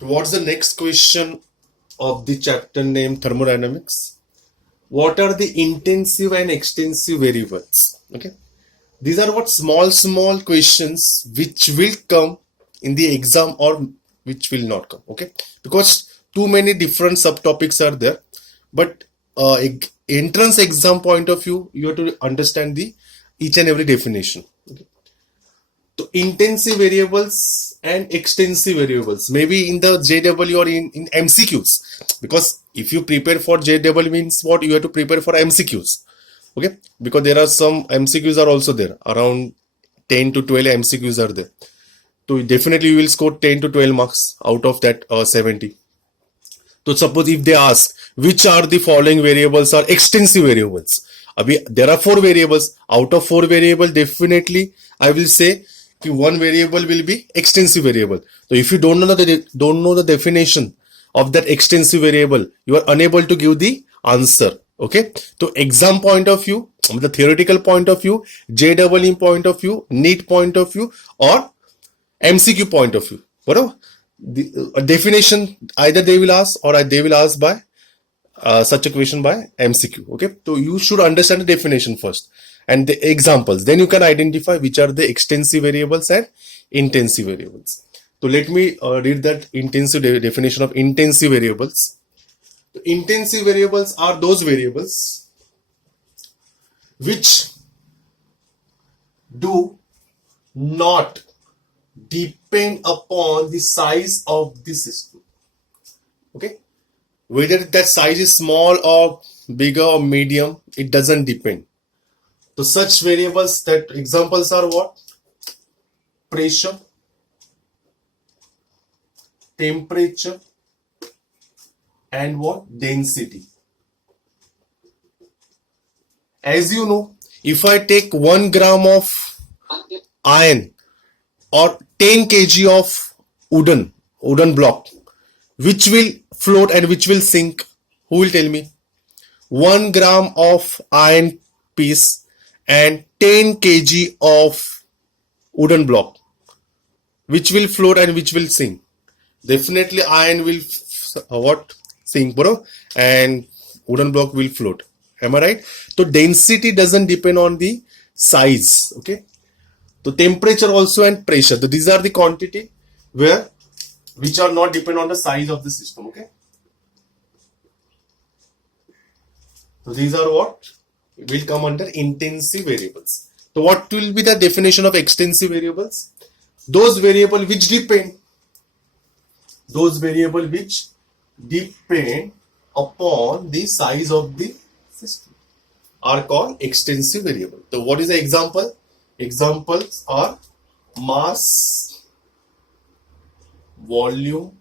What's the next question of the chapter named Thermodynamics? What are the intensive and extensive variables? Okay, these are what small questions which will come in the exam or which will not come. Okay, because too many different subtopics are there, but entrance exam point of view, you have to understand the each and every definition. Okay. So intensive variables and extensive variables, maybe in the JW or in MCQs, because if you prepare for JW means what you have to prepare for MCQs. Okay, because there are some MCQs are also there, around 10 to 12 MCQs are there. So definitely you will score 10 to 12 marks out of that 70. So suppose if they ask which are the following variables are extensive variables, there are 4 variables. Out of 4 variables, definitely I will say one variable will be extensive variable. So if you don't know the definition of that extensive variable, you are unable to give the answer. Okay, so exam point of view, the theoretical point of view, JEE point of view, NEET point of view, or MCQ point of view. Whatever the definition, either they will ask or they will ask by such a question by MCQ. Okay, so you should understand the definition first and the examples. Then you can identify which are the extensive variables and intensive variables. So let me read that intensive definition of intensive variables. The intensive variables are those variables which do not depend upon the size of the system. Okay, whether that size is small or bigger or medium, it doesn't depend. So such variables, that examples are what? Pressure, temperature, and what? Density. As you know, if I take 1 gram of iron or 10 kg of wooden block, which will float and which will sink? Who will tell me? 1 gram of iron piece and 10 kg of wooden block, which will float and which will sink? Definitely iron will sink, bro, and wooden block will float. Am I right? So density doesn't depend on the size. Okay, so temperature also and pressure, so these are the quantity which are not depend on the size of the system. Okay, so these are what will come under intensive variables. So what will be the definition of extensive variables? Those variables which depend upon the size of the system are called extensive variable. So what is the example? Examples are mass, volume,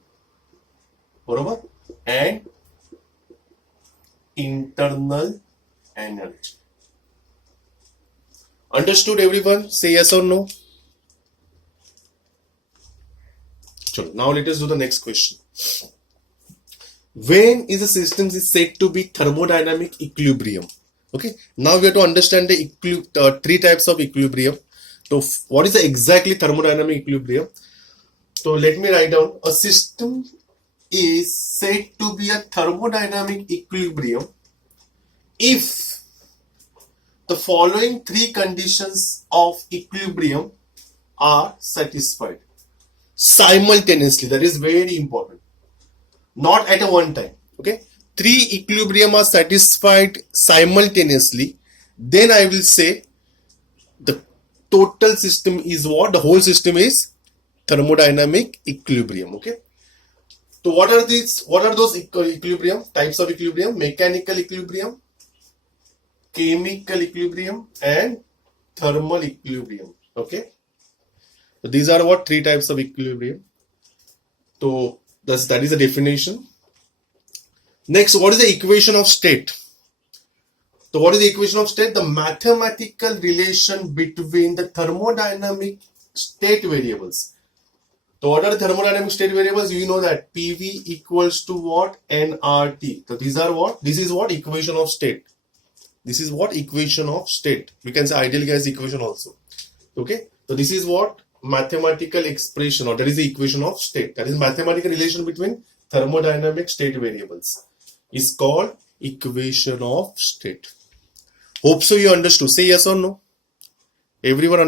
and internal energy. Understood everyone? Say yes or no. Sure. Now let us do the next question. When is a system is said to be thermodynamic equilibrium? Okay, now we have to understand the 3 types of equilibrium. So what is the exactly thermodynamic equilibrium? So let me write down. A system is said to be a thermodynamic equilibrium if the following 3 conditions of equilibrium are satisfied simultaneously. That is very important. Not at a one time. Okay, 3 equilibrium are satisfied simultaneously. Then I will say the total system is what? The whole system is thermodynamic equilibrium. Okay, so what are these? What are those equilibrium types of equilibrium? Mechanical equilibrium, chemical equilibrium, and thermal equilibrium. Okay, so these are what 3 types of equilibrium. So that is the definition. Next, what is the equation of state? So what is the equation of state? The mathematical relation between the thermodynamic state variables. So what are the thermodynamic state variables? You know that PV equals to what? nRT. So these are what? This is what? Equation of state. This is what? Equation of state. We can say ideal gas equation also. Okay. So this is what? mathematical expression, or that is the equation of state. That is mathematical relation between thermodynamic state variables is called equation of state. Hope so you understood. Say yes or no. Everyone understood.